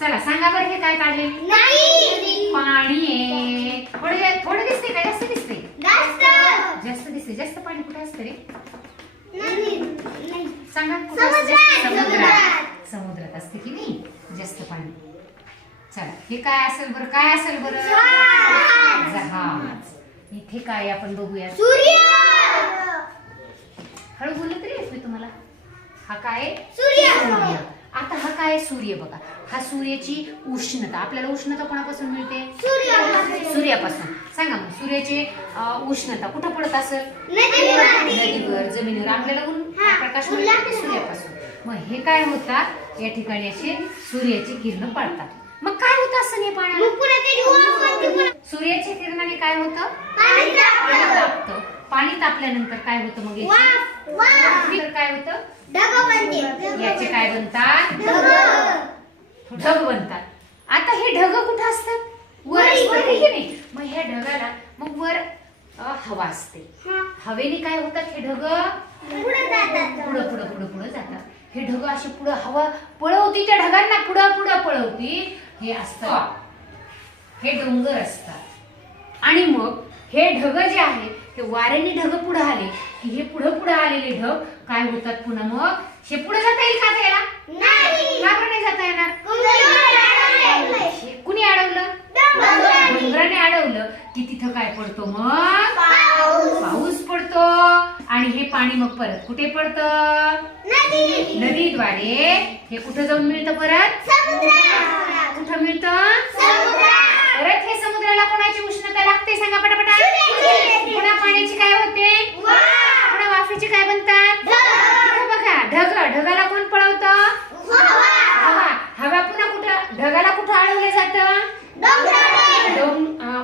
चला सांगा बरं हे काय काढले? नाही. पाणी आहे. थोडं दिसते का जास्त दिसते? जास्त दिसते. जास्त पाणी कुठे असतं रे? सांगा कुठे असते? समुद्रात असते की नाही जास्त पाणी. चला हे काय असेल बरं? काय असेल बरं? जहाज. इथे काय आपण बघूया. सूर्य. हळू बोललं तरी येत मी तुम्हाला. हा काय? सूर्य. आता हा काय? सूर्य. बघा हा सूर्याची उष्णता. आपल्याला उष्णता कोणापासून मिळते? सूर्यापासून. सांगा मग सूर्याची उष्णता कुठं पडत असेल? नदीवर, जमिनीवर. आपल्याला प्रकाश मिळते सूर्यापासून. मग हे काय होतात या ठिकाणी असे सूर्याची किरण पडतात. मग काय होतं असं हे पाण्याला? सूर्याच्या किरणाने काय होतं? पाणी तापतं. पाणी तापल्यानंतर काय होतं मग? काय होतं? याचे काय बनतात? ढग बनतात. आता हे ढग कुठं असतात? वर असतात की नाही? मग ह्या ढगाला मग वर हवा असते. हवेने काय होतात हे ढग? पुढे जातात. हे ढग असे पुढे हवा पळवती, त्या ढगांना पुढे पळवती. हे असतात, हे डोंगर असतात. आणि मग हे ढग जे आहे हे वाऱ्याने ढग पुढे आले की हे पुढे आलेले ढग काय होतात पुन्हा मग हे पुढे जाता येईल का त्याला? का बरं नाही जाता येणार? कुणी अडवलं? डोंगराने अडवलं की तिथं काय पडतो मग? पाऊस पडतो. आणि हे पाणी मग परत कुठे पडतं? नदीद्वारे. हे कुठं जाऊन मिळतं परत? कुठं मिळतं? परत हे समुद्राला कोणाची उष्णता लागते? सांगा पटापटा. पुन्हा पाण्याची काय होते? पुन्हा वाफेची काय बनतात? बघा ढगाला कोण पळवतं? हवा पुन्हा कुठं? ढगाला कुठं अडवलं जातं?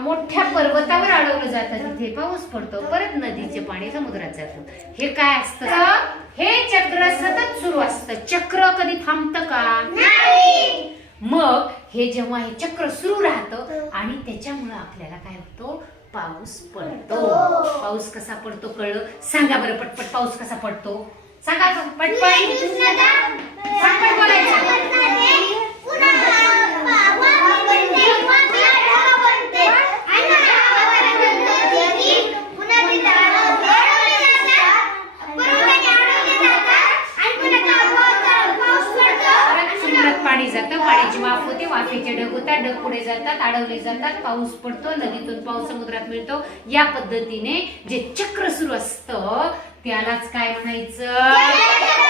मोठ्या पर्वतावर अडवलं जातं. तिथे पाऊस पडतो. परत नदीचे पाणी समुद्रात जातं. हे काय असतं? हे चक्र सतत सुरू असतं. चक्र कधी थांबतं का? मग हे जेव्हा हे चक्र सुरू राहतं आणि त्याच्यामुळे आपल्याला काय होतं? पाऊस पडतो. पाऊस कसा पडतो कळलं? सांगा बरं पटपट. पाऊस कसा पडतो सांगा पटपट. बोलायचं. पाणी जातं. पाण्याची वाफ होते. वाफेचे ढग होतात. ढग पुढे जातात, अडवले जातात. पाऊस पडतो. नदीतून पाऊस समुद्रात मिळतो. या पद्धतीने जे चक्र सुरू असतं त्यालाच काय म्हणायचं?